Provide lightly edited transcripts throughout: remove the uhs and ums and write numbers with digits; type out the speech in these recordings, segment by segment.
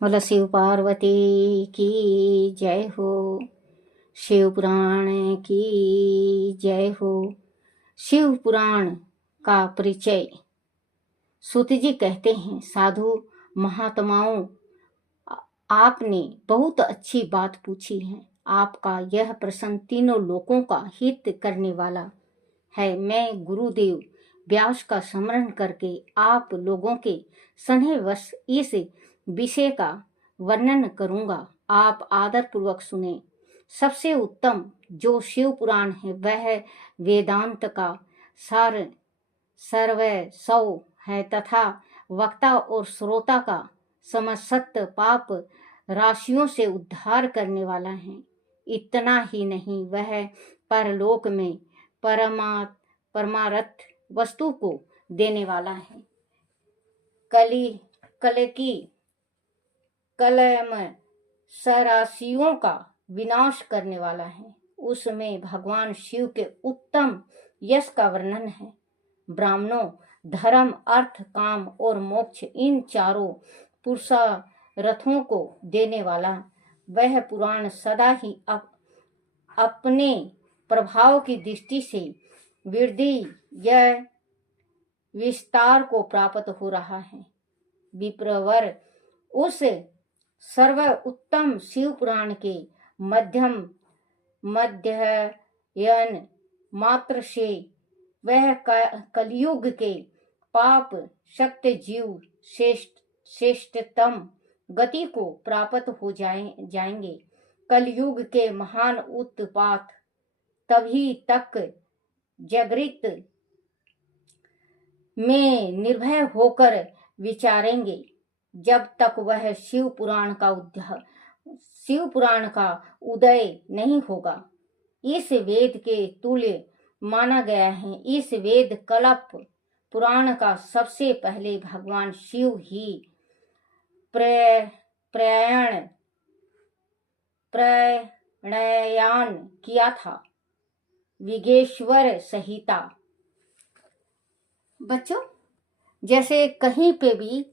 बोलो शिव पार्वती की जय हो। शिव पुराण की जय हो। शिव पुराण का परिचय। सूत जी कहते हैं, साधु महात्माओं, आपने बहुत अच्छी बात पूछी है। आपका यह प्रश्न तीनों लोकों का हित करने वाला है। मैं गुरुदेव व्यास का स्मरण करके आप लोगों के स्नेहवश इस विषय का वर्णन करूंगा। आप आदर पूर्वक सुने। सबसे उत्तम जो शिव पुराण है वह वेदांत का सार सर्वस्व है तथा वक्ता और श्रोता का समस्त पाप राशियों से उद्धार करने वाला है। इतना ही नहीं, वह परलोक में परमार्थ वस्तु को देने वाला है। कलम सराशियों का विनाश करने वाला है। उसमें भगवान शिव के उत्तम यश का वर्णन है। ब्राह्मणों, धर्म, अर्थ, काम और मोक्ष, इन चारों पुरुषार्थों को देने वाला वह पुराण सदा ही अपने प्रभाव की दृष्टि से वृद्धि या विस्तार को प्राप्त हो रहा है। विप्रवर उस सर्व उत्तम शिव पुराण के मध्ययन मात्र से वह कलयुग के पाप शक्त जीव श्रेष्ठतम गति को प्राप्त हो जाएंगे। कलयुग के महान उत्पात तभी तक जागृत में निर्भय होकर विचारेंगे जब तक वह शिव पुराण का उदय नहीं होगा। इस वेद के तुल्य माना गया है। इस वेद कल्प पुराण का सबसे पहले भगवान शिव ही प्रयाण किया था। विगेश्वर संहिता। बच्चों, जैसे कहीं पे भी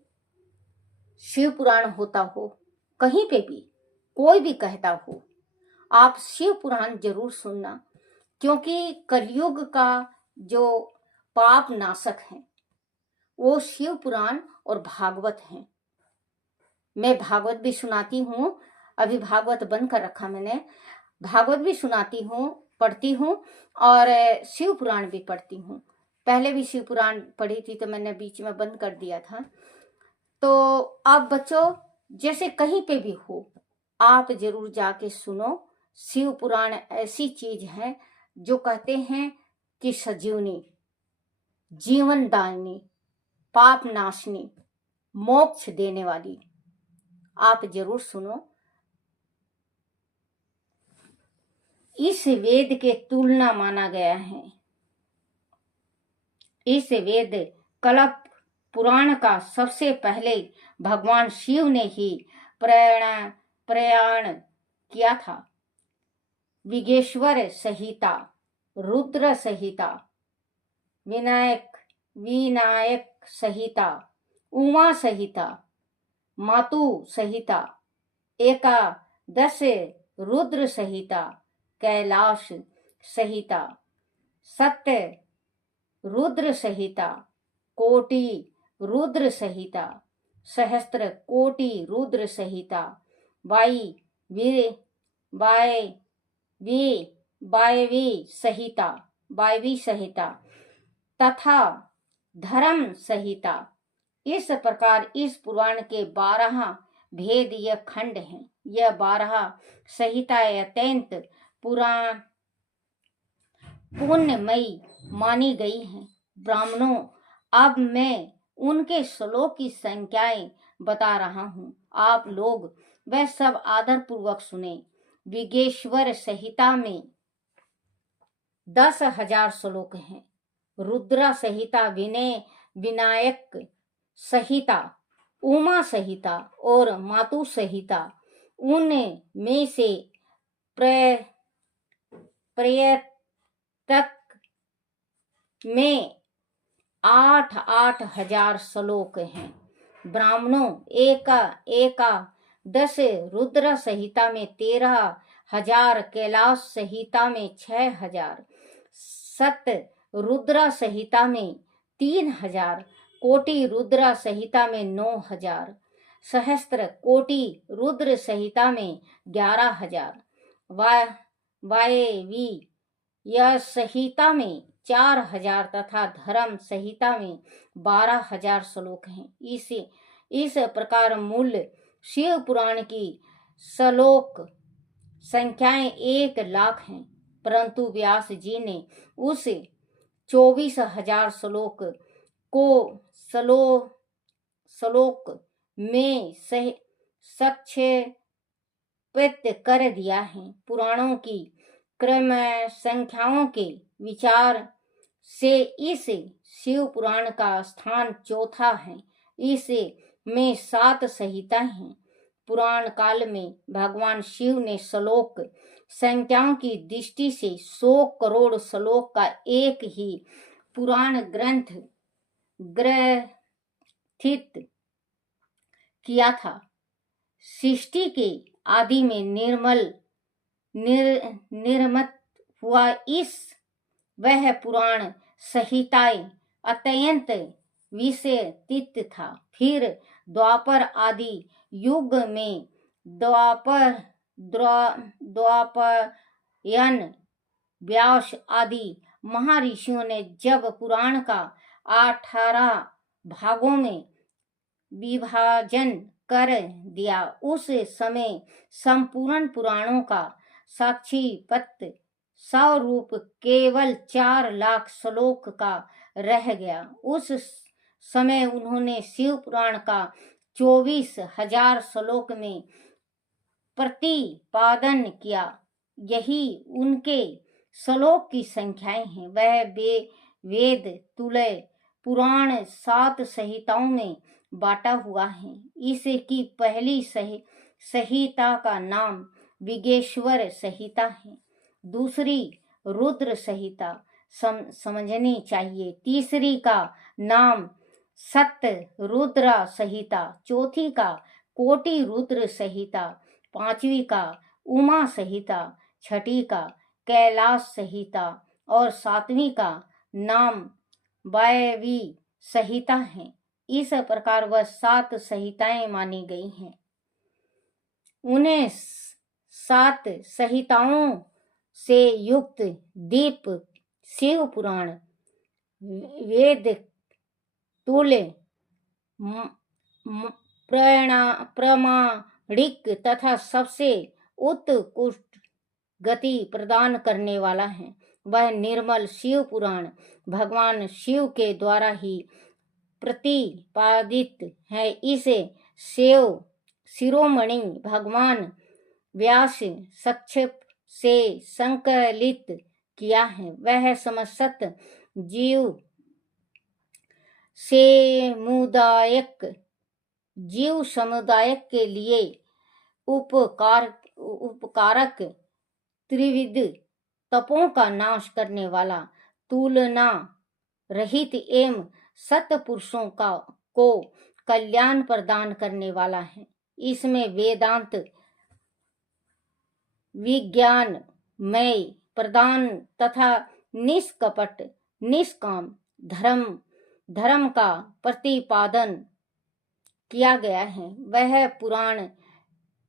शिव पुराण होता हो, कहीं पे भी कोई भी कहता हो, आप शिव पुराण जरूर सुनना, क्योंकि कलयुग का जो पाप नाशक है वो शिव पुराण और भागवत हैं। मैं भागवत भी सुनाती हूँ, अभी भागवत बंद कर रखा मैंने। भागवत भी सुनाती हूँ, पढ़ती हूँ, और शिव पुराण भी पढ़ती हूँ। पहले भी शिव पुराण पढ़ी थी तो मैंने बीच में बंद कर दिया था। तो आप बच्चों, जैसे कहीं पे भी हो, आप जरूर जाके सुनो। शिव पुराण ऐसी चीज है जो कहते हैं कि सजीवनी, जीवन दायिनी, पाप नाशनी, मोक्ष देने वाली। आप जरूर सुनो। इस वेद के तुलना माना गया है। इस वेद कल्प पुराण का सबसे पहले भगवान शिव ने ही प्रयाण किया था। विगेश्वर संहिता, रुद्र संहिता, विनायक संहिता, उमा संहिता, मातु संहिता, एकादश रुद्र संहिता, कैलाश संहिता, सत्य रुद्र संहिता, कोटि रुद्र संहिता, सहस्त्र कोटि रुद्र संहिता, वायवी संहिता तथा धर्म संहिता। इस प्रकार इस पुराण के 12 भेद या खंड हैं। यह 12 संहिताएं अत्यंत पुण्यमयी मानी गई हैं। ब्राह्मणों, अब मैं उनके श्लोक की संख्याएं बता रहा हूँ। आप लोग वह सब आदर पूर्वक सुने। विगेश्वर संहिता में 10,000 श्लोक हैं। रुद्रा संहिता, विनायक संहिता, उमा संहिता और मातु संहिता, उनमें से प्रत्येक में 8,000 श्लोक हैं। ब्राह्मणों, 10 रुद्र संहिता में 13,000, कैलाश संहिता में 6,000, 7 रुद्र संहिता में 3,000, कोटि रुद्र संहिता में 9,000, सहस्त्र कोटि रुद्र संहिता में 11,000, वायवी यह संहिता में 4,000 तथा धर्म संहिता में 12,000 श्लोक हैं। इस प्रकार मूल शिव पुराण की श्लोक संख्याएं 1,00,000 हैं, परंतु व्यास जी ने उस 24,000 श्लोक को श्लोक में संक्षेपित कर दिया है। पुराणों की क्रम संख्याओं के विचार से इस शिव पुराण का स्थान चौथा है। इस में 7 संहिताएं हैं। पुराण काल में भगवान शिव ने श्लोक संख्याओं की दृष्टि से 100 करोड़ श्लोक का एक ही पुराण ग्रंथ ग्रथित किया था। सृष्टि के आदि में निर्मित हुआ वह पुराण संहिताएं अत्यंत विस्तृत था। फिर द्वापर आदि युग में द्वापरयन व्यास आदि महर्षियों ने जब पुराण का 18 भागों में विभाजन कर दिया, उस समय संपूर्ण पुराणों का साक्षीपत स्वरूप केवल 4,00,000 श्लोक का रह गया। उस समय उन्होंने शिव पुराण का 24,000 श्लोक में प्रतिपादन किया। यही उनके श्लोक की संख्याएं हैं। वह वेद तुल्य पुराण 7 संहिताओं में बांटा हुआ है। इसकी पहली संहिता का नाम विगेश्वर संहिता है, दूसरी रुद्र संहिता समझनी चाहिए, तीसरी का नाम सत्य रुद्र संहिता, चौथी का कोटि रुद्र संहिता, पांचवी का उमा संहिता, छठी का कैलाश संहिता और सातवीं का नाम वायवी संहिता है। इस प्रकार वह 7 संहिताएं मानी गई हैं। उन्हें 7 संहिताओं से युक्त दीप शिव पुराण वेद तुल्य प्रामाणिक तथा सबसे उत्कृष्ट गति प्रदान करने वाला है। वह निर्मल शिव पुराण भगवान शिव के द्वारा ही प्रतिपादित है। इसे शिरोमणि भगवान व्यास संक्षेप से संकलित किया है। वह समस्त जीव समुदाय के लिए उपकारक त्रिविध तपों का नाश करने वाला, तुलना रहित एवं सत्पुरुषों को कल्याण प्रदान करने वाला है। इसमें वेदांत विज्ञानमय प्रदान तथा निष्कपट निष्काम धर्म का प्रतिपादन किया गया है। वह पुराण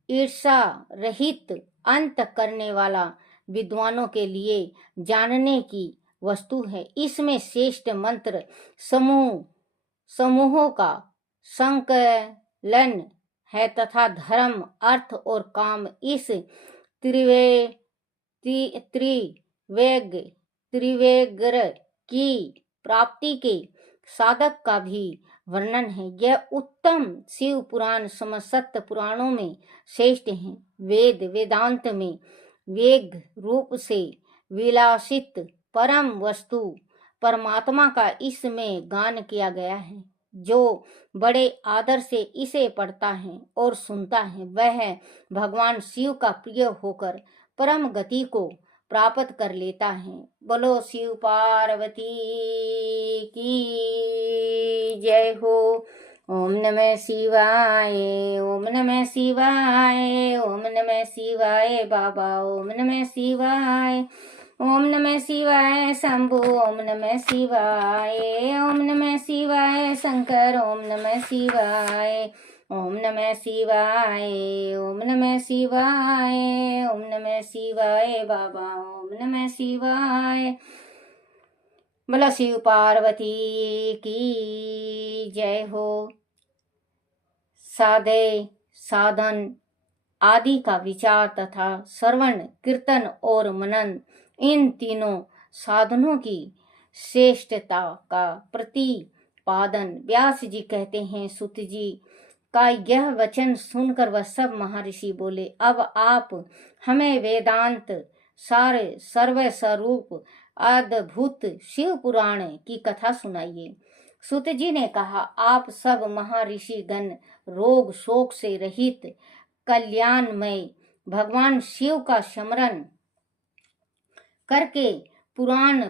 ईर्षा रहित अंत करने वाला विद्वानों के लिए जानने की वस्तु है। इसमें श्रेष्ठ मंत्र समूहों का संकलन है तथा धर्म अर्थ और काम इस त्रिवेग की प्राप्ति के साधक का भी वर्णन है। यह उत्तम शिव पुराण समस्त पुराणों में श्रेष्ठ है। वेदांत में वेग रूप से विलासित परम वस्तु परमात्मा का इसमें गान किया गया है। जो बड़े आदर से इसे पढ़ता है और सुनता है, वह भगवान शिव का प्रिय होकर परम गति को प्राप्त कर लेता है। बोलो शिव पार्वती की जय हो। ओम नमः शिवाय, ओम नमः शिवाय, ओम नमः शिवाय बाबा, ओम नमः शिवाय, ओम नमः शिवाय शंभु, ओम नमः शिवाय, ओम नमः शिवाय शंकर, ओम नमः शिवाय, ओम नमः शिवाय, ओम नमः शिवाय, ओम नमः शिवाय बाबा, ओम नमः शिवाय। बोलो शिव पार्वती की जय हो। साधे साधन आदि का विचार तथा श्रवण कीर्तन और मनन, इन तीनों साधनों की श्रेष्ठता का प्रतिपादन व्यास जी करते हैं। सुत जी का यह वचन सुनकर वह सब महर्षि बोले, अब आप हमें वेदांत सार सर्व स्वरूप अद्भुत शिव पुराण की कथा सुनाइए। सुत जी ने कहा, आप सब महर्षि गण रोग शोक से रहित कल्याणमय भगवान शिव का स्मरण करके पुराण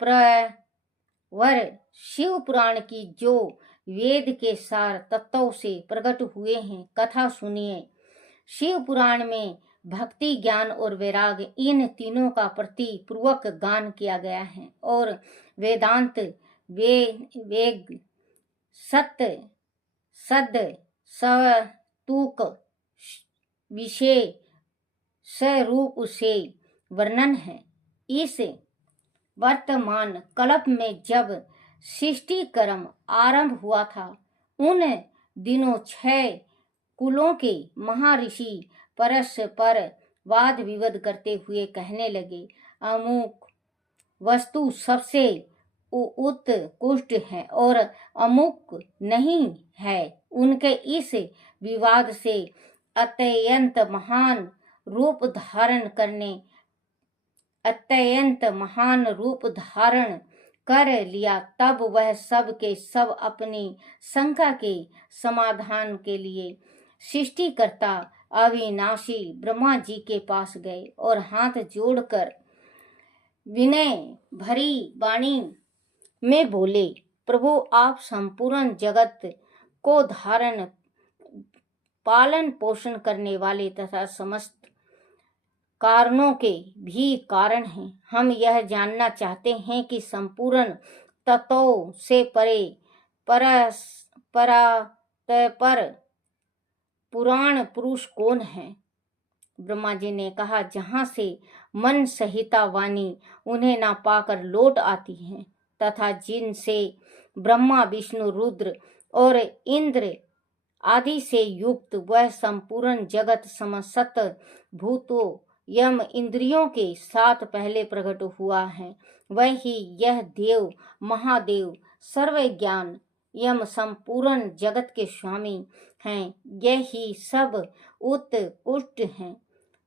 प्रवर शिव पुराण की जो वेद के सार तत्वों से प्रकट हुए हैं कथा सुनिए। शिव पुराण में भक्ति ज्ञान और वैराग्य इन तीनों का प्रति पूर्वक गान किया गया है और वेदांत वेग सत्य सद सवतुक विषय स्वरूप से वर्णन है। इस वर्तमान कल्प में जब सृष्टि कर्म आरंभ हुआ था, उन दिनों 6 कुलों के महर्षि परस्पर वाद विवाद करते हुए कहने लगे, अमुक वस्तु सबसे उत्कृष्ट है और अमुक नहीं है। उनके इस विवाद से अत्यंत महान रूप धारण कर लिया। तब वह सब के सब अपनी शंका के समाधान के लिए सृष्टिकर्ता अविनाशी ब्रह्मा जी के पास गए और हाथ जोड़कर विनय भरी वाणी में बोले, प्रभु आप संपूर्ण जगत को धारण पालन पोषण करने वाले तथा समस्त कारणों के भी कारण हैं। हम यह जानना चाहते हैं कि संपूर्ण तत्वों से परे पर पुराण पुरुष कौन है। ब्रह्मा जी ने कहा, जहाँ से मन सहिता वाणी उन्हें ना पाकर लौट आती है तथा जिनसे ब्रह्मा विष्णु रुद्र और इंद्र आदि से युक्त वह संपूर्ण जगत समस्त भूतों यम इंद्रियों के साथ पहले प्रकट हुआ है, वही यह देव महादेव सर्वज्ञान यम संपूर्ण जगत के स्वामी हैं। यही सब उत्कृष्ट हैं।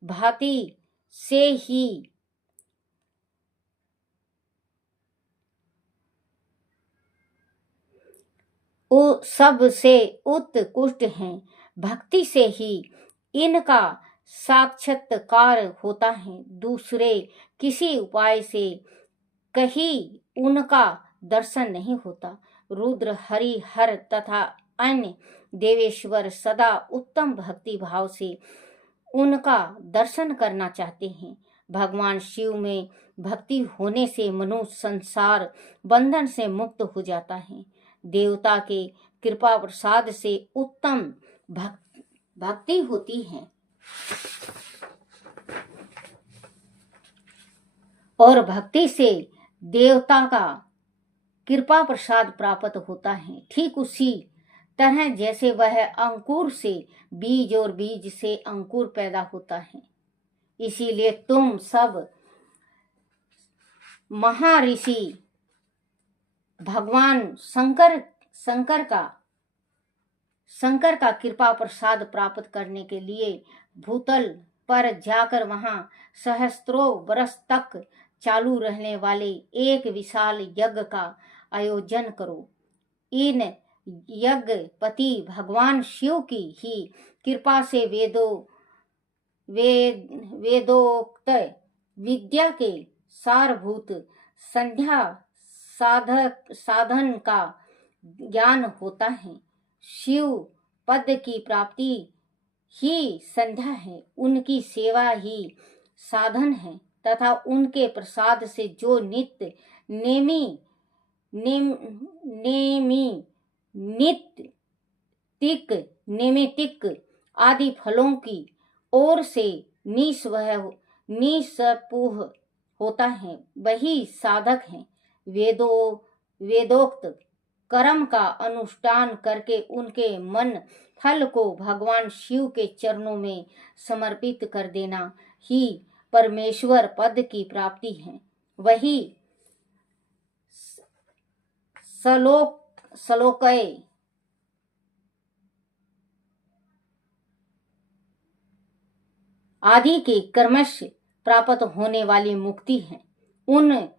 भांति से ही सबसे उत्कृष्ट हैं। भक्ति से ही इनका साक्षात्कार होता है। दूसरे किसी उपाय से कहीं उनका दर्शन नहीं होता। रुद्र हरि हर तथा अन्य देवेश्वर सदा उत्तम भक्ति भाव से उनका दर्शन करना चाहते हैं। भगवान शिव में भक्ति होने से मनुष्य संसार बंधन से मुक्त हो जाता है। देवता के कृपा प्रसाद से उत्तम भक्ति होती है और भक्ति से देवता का कृपा प्रसाद प्राप्त होता है। ठीक उसी तरह जैसे वह अंकुर से बीज और बीज से अंकुर पैदा होता है। इसीलिए तुम सब महर्षि भगवान शंकर का कृपा प्रसाद प्राप्त करने के लिए भूतल पर जाकर वहां सहस्त्रों वर्ष तक चालू रहने वाले एक विशाल यज्ञ का आयोजन करो। इन यज्ञपति भगवान शिव की ही कृपा से वेदोक्त विद्या के सारभूत संध्या साधन का ज्ञान होता है। शिव पद की प्राप्ति ही संध्या है, उनकी सेवा ही साधन है तथा उनके प्रसाद से जो नित्य नैमित्तिक आदि फलों की ओर से निस्पृह होता है, वही साधक है। वेदोक्त कर्म का अनुष्ठान करके उनके मन फल को भगवान शिव के चरणों में समर्पित कर देना ही परमेश्वर पद की प्राप्ति है। वही सलोकय आदि के कर्मश प्राप्त होने वाली मुक्ति है। उन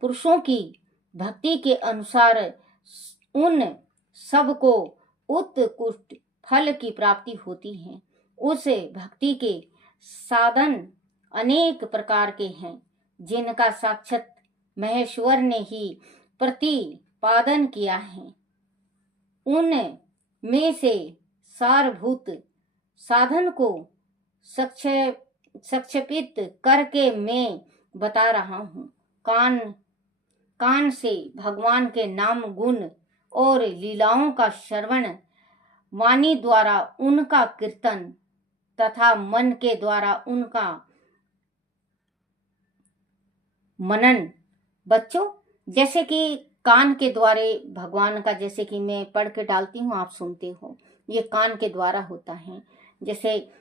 पुरुषों की भक्ति के अनुसार उन सबको उत्कृष्ट फल की प्राप्ति होती है। उस भक्ति के साधन अनेक प्रकार के हैं, जिनका साक्षात महेश्वर ने ही प्रतिपादन किया है। उन में से सारभूत साधन को संक्षेपित करके मैं बता रहा हूँ। कान से भगवान के नाम गुण और लीलाओं का श्रवण, वाणी द्वारा उनका कीर्तन तथा मन के द्वारा उनका मनन। बच्चों, जैसे कि कान के द्वारा भगवान का, जैसे कि मैं पढ़ के डालती हूँ, आप सुनते हो, ये कान के द्वारा होता है। जैसे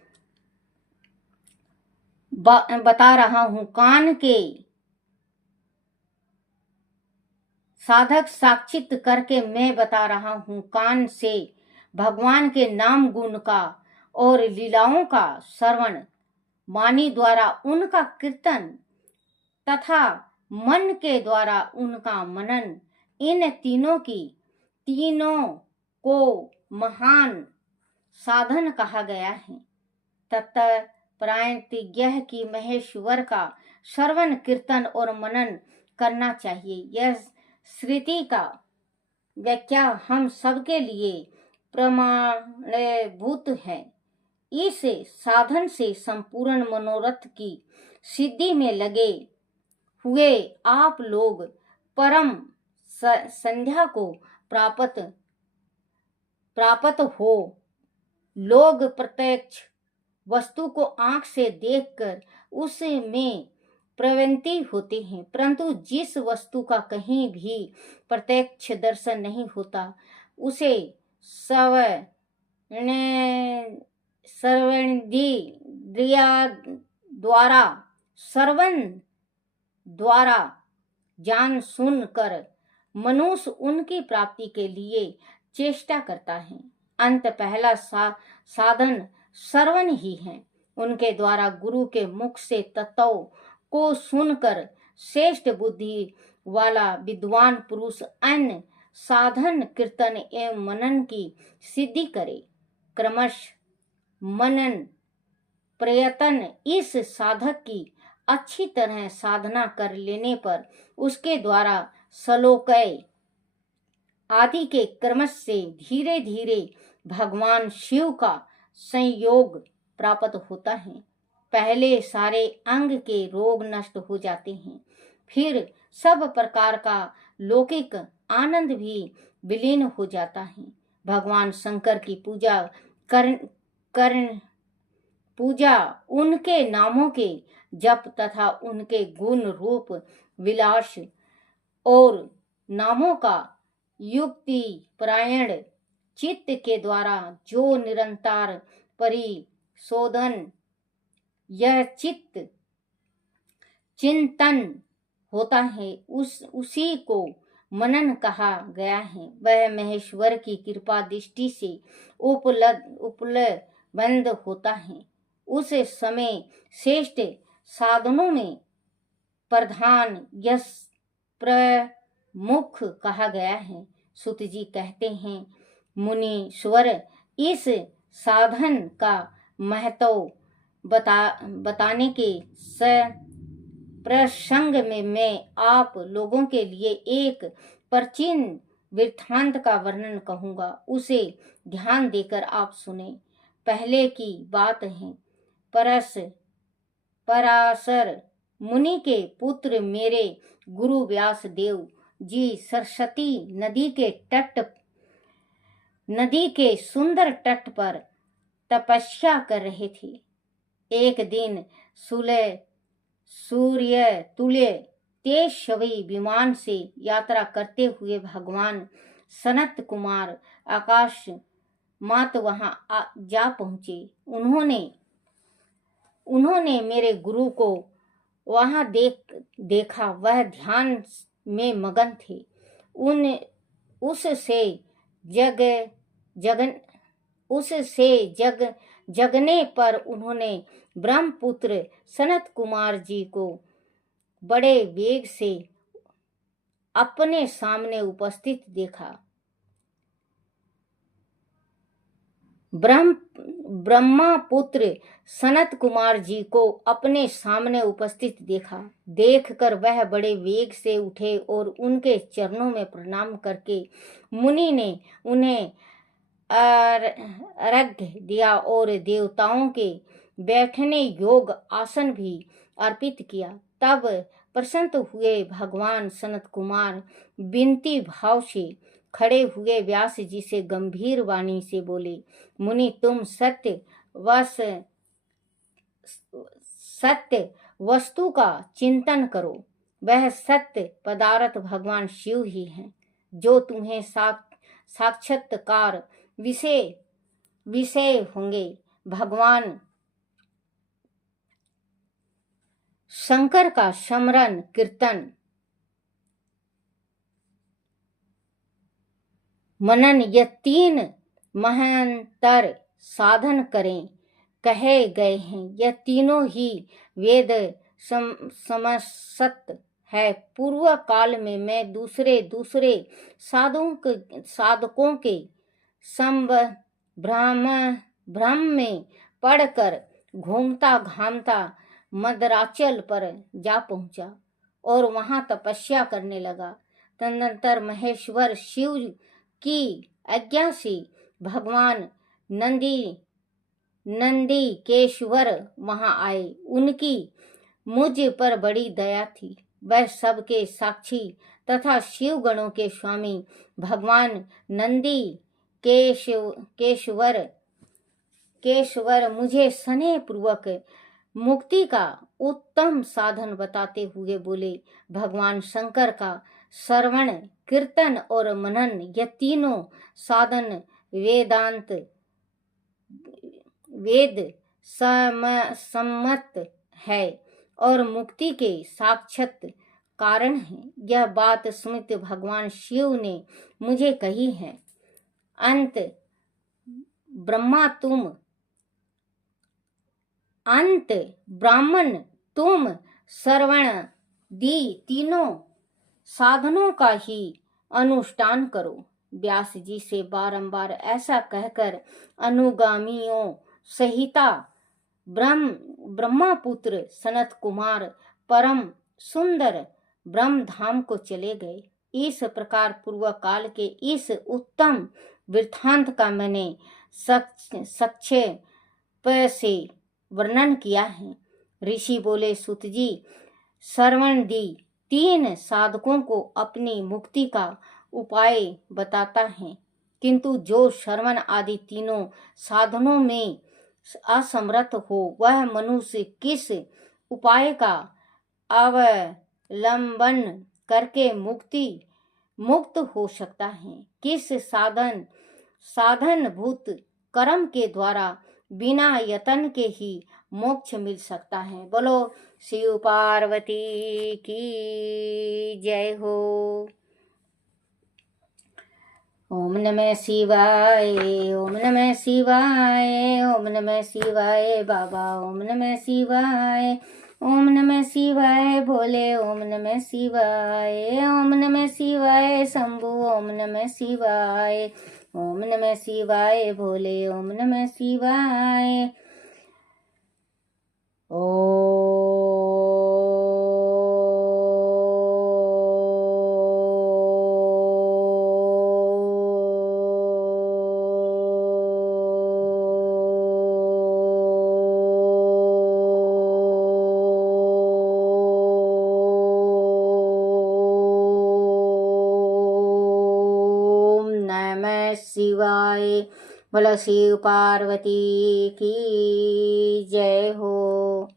बता रहा हूँ, कान के साधक साक्षित करके मैं बता रहा हूँ। कान से भगवान के नाम गुण का और लीलाओं का श्रवण, वाणी द्वारा उनका कीर्तन तथा मन के द्वारा उनका मनन, इन तीनों को महान साधन कहा गया है। तत्परायण की महेश्वर का श्रवण, कीर्तन और मनन करना चाहिए। यह श्रुति का व्याख्या हम सबके लिए प्रमाणभूत है। इस साधन से संपूर्ण मनोरथ की सिद्धि में लगे हुए आप लोग परम संध्या को प्राप्त हो। लोग प्रत्यक्ष वस्तु को आंख से देखकर उसमें प्रवृत्ति होते हैं, परंतु जिस वस्तु का कहीं भी प्रत्यक्ष दर्शन नहीं होता, उसे श्रवण द्वारा जान सुन कर मनुष्य उनकी प्राप्ति के लिए चेष्टा करता है। अंत पहला साधन श्रवण ही है। उनके द्वारा गुरु के मुख से तत्वों को सुनकर श्रेष्ठ बुद्धि वाला विद्वान पुरुष अन्य साधन, कीर्तन एवं मनन की सिद्धि करे। क्रमश मनन प्रयत्न इस साधक की अच्छी तरह साधना कर लेने पर उसके द्वारा सलोकय आदि के क्रम से धीरे धीरे भगवान शिव का संयोग प्राप्त होता है। पहले सारे अंग के रोग नष्ट हो जाते हैं, फिर सब प्रकार का लौकिक आनंद भी विलीन हो जाता है। भगवान शंकर की पूजा उनके नामों के जप तथा उनके गुण रूप विलास और नामों का युक्ति परायण चित्त के द्वारा जो निरंतर परिशोधन यह चित्त चिंतन होता है, उसी को मनन कहा गया है। वह महेश्वर की कृपा दृष्टि से उपलब्ध होता है। उस समय श्रेष्ठ साधनों में प्रधान यश प्रमुख कहा गया है। सुत जी कहते हैं, मुनीश्वर इस साधन का महत्व बताने के प्रसंग में मैं आप लोगों के लिए एक प्राचीन वृत्तांत का वर्णन कहूँगा, उसे ध्यान देकर आप सुने। पहले की बात है, पराशर मुनि के पुत्र मेरे गुरु व्यास देव जी सरस्वती नदी के सुंदर तट पर तपस्या कर रहे थे। एक दिन सूर्य तुल्य तेजस्वी विमान से यात्रा करते हुए भगवान सनत कुमार आकाश मात वहां जा पहुंचे। उन्होंने मेरे गुरु को वहां देखा। वह ध्यान में मगन थे। उससे जगने पर उन्होंने ब्रह्मपुत्र सनत कुमार जी को बड़े वेग से अपने सामने उपस्थित देखा। ब्रह्मपुत्र सनत कुमार जी को अपने सामने उपस्थित देखा। देखकर वह बड़े वेग से उठे और उनके चरणों में प्रणाम करके मुनि ने उन्हें अर्घ्य दिया और देवताओं के बैठने योग आसन भी अर्पित किया। तब प्रसन्न हुए भगवान सनत कुमार विनती भाव से खड़े हुए व्यास जी से गंभीर वाणी से बोले, मुनि तुम सत्य वस्तु का चिंतन करो। वह सत्य पदार्थ भगवान शिव ही हैं, जो तुम्हें साक्षात्कार विषय होंगे। भगवान शंकर का स्मरण कीर्तन मनन ये 3 महांतर साधन करें कहे गए हैं। यह तीनों ही वेद समसत है। पूर्व काल में मैं दूसरे साधकों के भ्रम में पड़कर घूमता घामता मदराचल पर जा पहुंचा और वहां तपस्या करने लगा। तदनंतर महेश्वर शिव की आज्ञा से भगवान नंदीकेश्वर वहां आए। उनकी मुझ पर बड़ी दया थी। वह सबके साक्षी तथा शिव गणों के स्वामी भगवान केशवर मुझे स्नेह पूर्वक मुक्ति का उत्तम साधन बताते हुए बोले, भगवान शंकर का श्रवण कीर्तन और मनन ये तीनों साधन वेद सम्मत है और मुक्ति के साक्षात कारण है। यह बात स्मृति भगवान शिव ने मुझे कही है। अंत ब्राह्मण तुम श्रवण दी तीनों साधनों का ही अनुष्ठान करो। व्यास जी से बारंबार ऐसा कहकर अनुगामियों सहिता ब्रह्मपुत्र सनत कुमार परम सुंदर ब्रह्म धाम को चले गए। इस प्रकार पूर्व काल के इस उत्तम वृत्तांत का मैंने संक्षेप से वर्णन किया है। ऋषि बोले, सुत जी, श्रवण दी 3 साधकों को अपनी मुक्ति का उपाय बताता है, किंतु जो श्रवण आदि तीनों साधनों में असमर्थ हो वह मनुष्य किस उपाय का अवलंबन करके मुक्त हो सकता है? किस साधन भूत कर्म के द्वारा बिना यतन के ही मोक्ष मिल सकता है। बोलो शिव पार्वती की जय हो। ओम नमः शिवाय, ओम नमः शिवाय, ओम नमः शिवाय बाबा, ओम नमः शिवाय, ओम नमः शिवाय भोले, ओम नमः शिवाय, ओम नमः शिवाय शंभु, ओम नमः शिवाय, ओम नमः शिवाय भोले, ओम नमः शिवाय। नमः शिवाय। बोलो शिव पार्वती की जय हो।